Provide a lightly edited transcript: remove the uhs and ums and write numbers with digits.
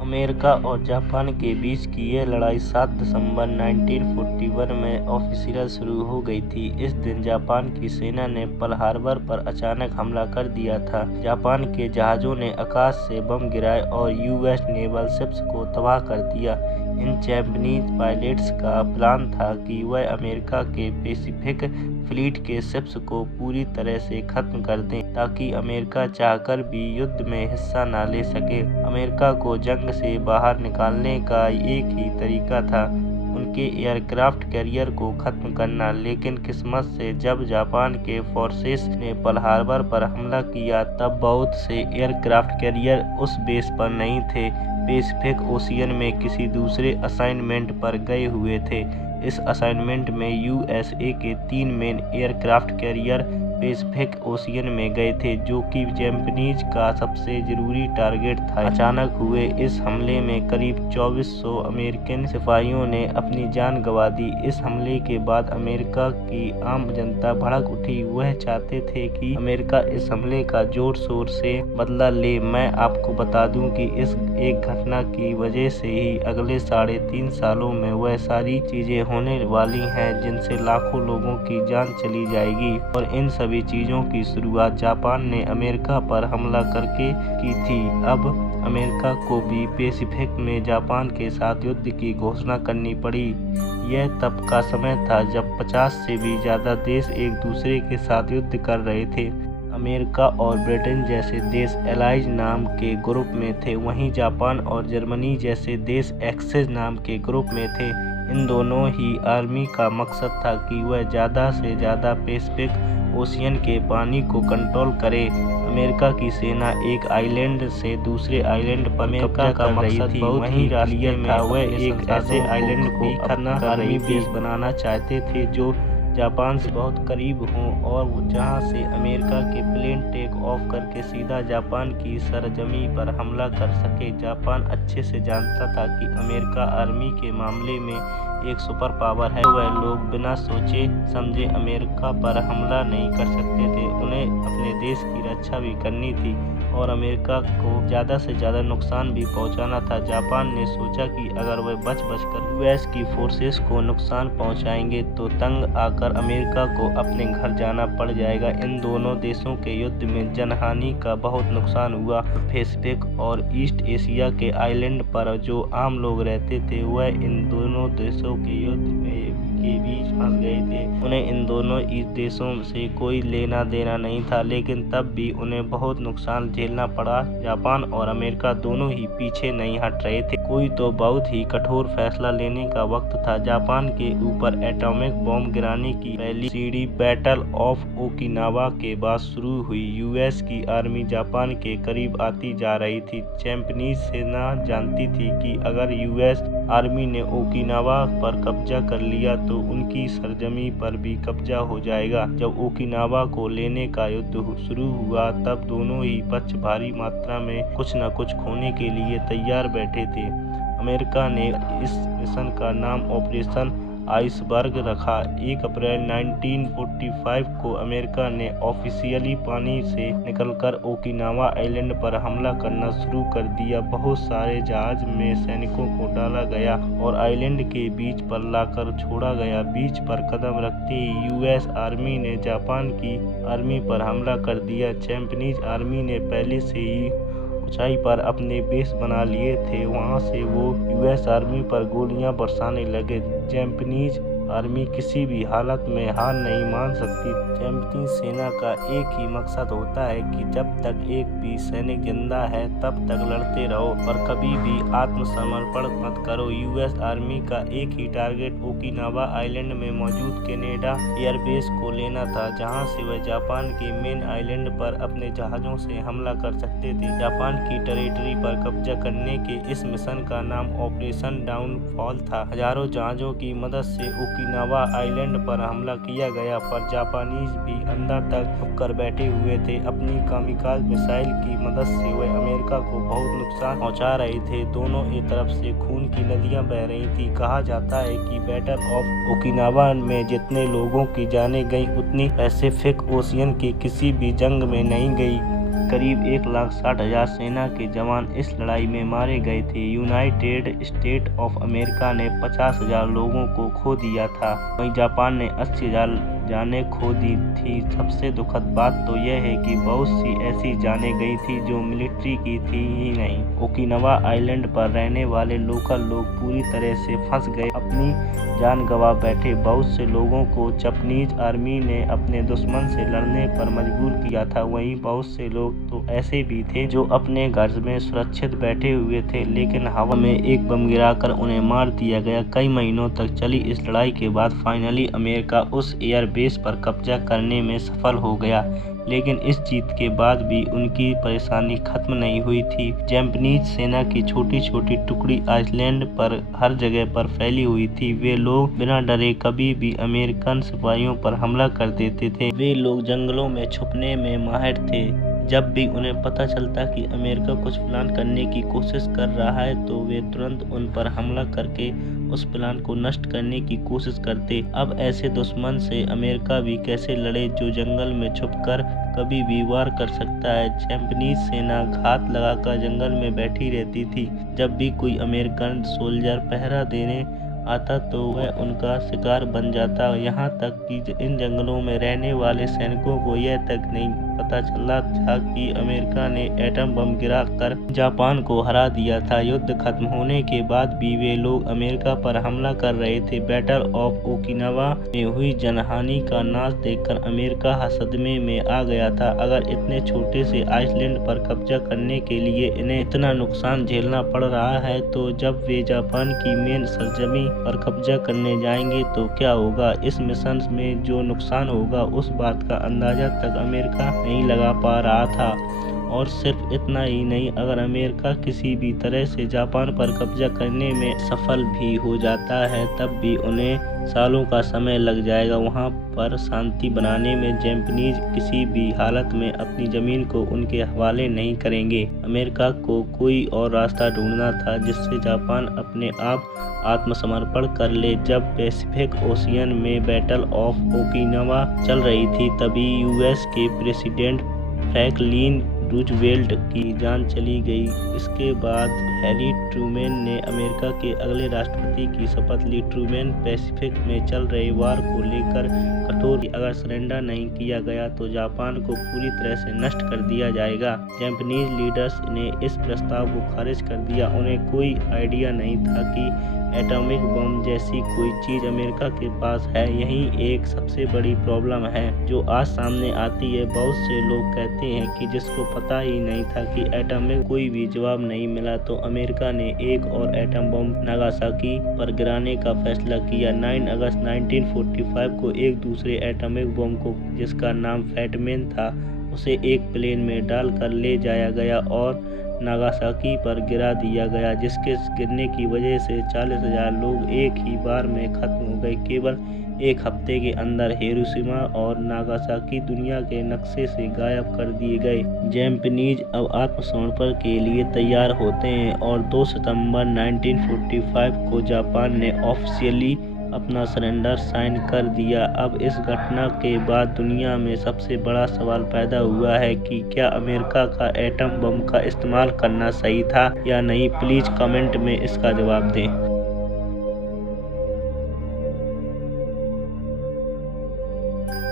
America और Japan के बीच की यह लड़ाई 7 दिसंबर 1941 में ऑफिशियल शुरू हो गई थी। इस दिन जापान की सेना ने पर्ल हार्बर पर अचानक हमला कर दिया था। जापान के जहाज़ों ने आकाश से बम गिराए और यूएस नेवल शिप्स को तबाह कर दिया। इन जैपनीज पायलट्स का प्लान था कि वह अमेरिका के पैसिफिक फ्लीट के शिप्स को पूरी तरह से खत्म कर दें, ताकि अमेरिका चाहकर भी युद्ध में हिस्सा न ले सके। अमेरिका को जंग से बाहर निकालने का एक ही तरीका था, उनके एयरक्राफ्ट कैरियर को खत्म करना। लेकिन किस्मत से जब जापान के फोर्सेस ने पर्ल हार्बर पर हमला किया, तब बहुत से एयरक्राफ्ट कैरियर उस बेस पर नहीं थे, पैसिफिक ओशियन में किसी दूसरे असाइनमेंट पर गए हुए थे। इस असाइनमेंट में यूएसए के 3 main aircraft carrier Pacific ocean में गए थे, जो कि जापानीज का सबसे जरूरी टारगेट था। अचानक हुए इस हमले में करीब 2400 अमेरिकन सिपाहियों ने अपनी जान गंवा दी। इस हमले के बाद अमेरिका की आम जनता भड़क उठी। वह चाहते थे कि अमेरिका इस हमले का जोर शोर से बदला ले। मैं आपको बता दूं कि इस एक घटना की वजह से ही अगले 3.5 सालों में वह सारी चीजें होने वाली हैं जिनसे लाखों लोगों की जान चली जाएगी। और इन सभी चीजों की शुरुआत जापान ने अमेरिका पर हमला करके की थी। अब अमेरिका को भी पैसिफिक में जापान के साथ युद्ध की घोषणा करनी पड़ी। यह तब का समय था जब 50 से भी ज्यादा देश एक दूसरे के साथ युद्ध कर रहे थे। अमेरिका और ब्रिटेन जैसे देश एलाइज नाम के ग्रुप में थे, वहीं जापान और जर्मनी जैसे देश एक्सिस नाम के ग्रुप में थे। इन दोनों ही आर्मी का मकसद था कि वह ज़्यादा से ज़्यादा पैसिफिक ओशियन के पानी को कंट्रोल करे। अमेरिका की सेना एक आइलैंड से दूसरे आइलैंड पर कब्जा कर रही थी। वहीं रास्ते में वह एक ऐसे आइलैंड को अपना आर्मी बेस बनाना चाहते थे जो जापान से बहुत करीब हों और जहां से अमेरिका के प्लेन टेक ऑफ करके सीधा जापान की सरजमी पर हमला कर सके। जापान अच्छे से जानता था कि अमेरिका आर्मी के मामले में एक सुपर पावर है। वह लोग बिना सोचे समझे अमेरिका पर हमला नहीं कर सकते थे। उन्हें अपने देश की रक्षा भी करनी थी और अमेरिका को ज़्यादा से ज़्यादा नुकसान भी पहुंचाना था। जापान ने सोचा कि अगर वह बच कर यूएस की फोर्सेस को नुकसान पहुंचाएंगे तो तंग आकर अमेरिका को अपने घर जाना पड़ जाएगा। इन दोनों देशों के युद्ध में जनहानि का बहुत नुकसान हुआ। पैसिफिक और ईस्ट एशिया के आइलैंड पर जो आम लोग रहते थे, वह इन दोनों देशों के युद्ध के बीच फंस गए थे। उन्हें इन दोनों देशों से कोई लेना देना नहीं था, लेकिन तब भी उन्हें बहुत नुकसान झेलना पड़ा। जापान और अमेरिका दोनों ही पीछे नहीं हट रहे थे। कोई तो बहुत ही कठोर फैसला लेने का वक्त था। जापान के ऊपर एटॉमिक बम गिराने की पहली सीढ़ी बैटल ऑफ ओकिनावा के बाद शुरू हुई। यूएस की आर्मी जापान के करीब आती जा रही थी। जापानीज सेना जानती थी कि अगर यूएस आर्मी ने ओकिनावा पर कब्जा कर लिया तो उनकी सरजमी पर भी कब्जा हो जाएगा। जब ओकिनावा को लेने का युद्ध शुरू हुआ, तब दोनों ही पक्ष भारी मात्रा में कुछ न कुछ खोने के लिए तैयार बैठे थे। अमेरिका ने इस मिशन का नाम ऑपरेशन आइसबर्ग रखा। 1 अप्रैल 1945 को अमेरिका ने ऑफिशियली पानी से निकलकर ओकिनावा आइलैंड पर हमला करना शुरू कर दिया। बहुत सारे जहाज में सैनिकों को डाला गया और आइलैंड के बीच पर लाकर छोड़ा गया। बीच पर कदम रखते ही यूएस आर्मी ने जापान की आर्मी पर हमला कर दिया। जापानीज आर्मी ने पहले से ही ऊंचाई पर अपने बेस बना लिए थे। वहां से वो यूएस आर्मी पर गोलियां बरसाने लगे। जापानीज आर्मी किसी भी हालत में हार नहीं मान सकती। जापानीज सेना का एक ही मकसद होता है कि जब तक एक भी सैनिक जिंदा है तब तक लड़ते रहो और कभी भी आत्मसमर्पण मत करो। यूएस आर्मी का एक ही टारगेट ओकिनावा आइलैंड में मौजूद कैनेडा एयरबेस को लेना था, जहां से वह जापान के मेन आइलैंड पर अपने जहाजों से हमला कर सकते थे। जापान की टेरिटरी पर कब्जा करने के इस मिशन का नाम ऑपरेशन डाउनफॉल था। हजारों जहाजों की मदद से ओकिनावा आइलैंड पर हमला किया गया, पर जापानीज भी अंदर तक छुप कर बैठे हुए थे। अपनी कामिकाज़ मिसाइल की मदद से वे अमेरिका को बहुत नुकसान पहुंचा रहे थे। दोनों ही तरफ से खून की नदियां बह रही थी। कहा जाता है कि बैटल ऑफ ओकिनावा में जितने लोगों की जानें गई, उतनी पैसिफिक ओशियन की किसी भी जंग में नहीं गई। करीब 1,60,000 सेना के जवान इस लड़ाई में मारे गए थे। यूनाइटेड स्टेट ऑफ अमेरिका ने 50,000 लोगों को खो दिया था, वहीं जापान ने 80,000 जानें खो दी थी। सबसे दुखद बात तो यह है कि बहुत सी ऐसी जानें गई थी जो मिलिट्री की थी ही नहीं। ओकिनावा आइलैंड पर रहने वाले लोकल लोग पूरी तरह से फंस गए, अपनी जान गंवा बैठे। बहुत से लोगों को जापानीज आर्मी ने अपने दुश्मन से लड़ने पर मजबूर किया था। वहीं बहुत से लोग तो ऐसे भी थे जो अपने घर में सुरक्षित बैठे हुए थे, लेकिन हवा में एक बम गिराकर उन्हें मार दिया गया। कई महीनों तक चली इस लड़ाई के बाद फाइनली अमेरिका उस एयरबेस पर कब्जा करने में सफल हो गया, लेकिन इस जीत के बाद भी उनकी परेशानी खत्म नहीं हुई थी। जापानीज सेना की छोटी छोटी टुकड़ी आइसलैंड पर हर जगह पर फैली हुई थी। वे लोग बिना डरे कभी भी अमेरिकन सिपाहियों पर हमला कर देते थे। वे लोग जंगलों में छुपने में माहिर थे। जब भी उन्हें पता चलता कि अमेरिका कुछ प्लान करने की कोशिश कर रहा है तो वे तुरंत उन पर हमला करके उस प्लान को नष्ट करने की कोशिश करते। अब ऐसे दुश्मन से अमेरिका भी कैसे लड़े जो जंगल में छुपकर कभी भी वार कर सकता है। जापानीज सेना घात लगाकर जंगल में बैठी रहती थी। जब भी कोई अमेरिकन सोल्जर पहरा देने आता तो वह उनका शिकार बन जाता। यहाँ तक कि इन जंगलों में रहने वाले सैनिकों को यह तक नहीं पता चला था कि अमेरिका ने एटम बम गिराकर जापान को हरा दिया था। युद्ध खत्म होने के बाद भी वे लोग अमेरिका पर हमला कर रहे थे। बैटल ऑफ ओकिनावा में हुई जनहानि का नाश देखकर अमेरिका सदमे में आ गया था। अगर इतने छोटे से आइसलैंड पर कब्जा करने के लिए इन्हें इतना नुकसान झेलना पड़ रहा है, तो जब वे जापान की मेन सरजमी पर कब्जा करने जाएंगे तो क्या होगा। इस मिशन में जो नुकसान होगा उस बात का अंदाजा तक अमेरिका नहीं लगा पा रहा था। और सिर्फ इतना ही नहीं, अगर अमेरिका किसी भी तरह से जापान पर कब्जा करने में सफल भी हो जाता है तब भी उन्हें सालों का समय लग जाएगा। वहां पर शांति बनाने में जापानीज किसी भी हालत में अपनी जमीन को उनके हवाले नहीं करेंगे। अमेरिका को कोई और रास्ता ढूंढना था जिससे जापान अपने आप आत्मसमर्पण कर ले। जब पैसिफिक ओशियन में बैटल ऑफ ओकिनावा चल रही थी तभी यूएस के प्रेसिडेंट फ्रैंकलिन रूजवेल्ट की जान चली गई। इसके बाद हैरी ट्रूमैन ने अमेरिका के अगले राष्ट्रपति की शपथ ली। ट्रूमैन पैसिफिक में चल रहे वार को लेकर कठोर, अगर सरेंडर नहीं किया गया तो जापान को पूरी तरह से नष्ट कर दिया जाएगा। जापानीज लीडर्स ने इस प्रस्ताव को खारिज कर दिया। उन्हें कोई आइडिया नहीं था कि एटॉमिक बम जैसी कोई चीज अमेरिका के पास है। यही एक सबसे बड़ी प्रॉब्लम है जो आज सामने आती है। बहुत से लोग कहते हैं कि जिसको पता ही नहीं था कि एटम में कोई भी जवाब नहीं मिला तो अमेरिका ने एक और एटम बम नागासाकी पर गिराने का फैसला किया। 9 अगस्त 1945 को एक दूसरे एटॉमिक बम को, जिसका नाम फैटमैन था, उसे एक प्लेन में डालकर ले जाया गया और नागासाकी पर गिरा दिया गया, जिसके गिरने की वजह से 40,000 लोग एक ही बार में खत्म हो गए। केवल एक हफ्ते के अंदर हिरोशिमा और नागासाकी दुनिया के नक्शे से गायब कर दिए गए। जापानीज अब आत्मसमर्पण के लिए तैयार होते हैं और 2 सितंबर 1945 को जापान ने ऑफिशियली अपना सरेंडर साइन कर दिया। अब इस घटना के बाद दुनिया में सबसे बड़ा सवाल पैदा हुआ है कि क्या अमेरिका का एटम बम का इस्तेमाल करना सही था या नहीं। प्लीज कमेंट में इसका जवाब दें।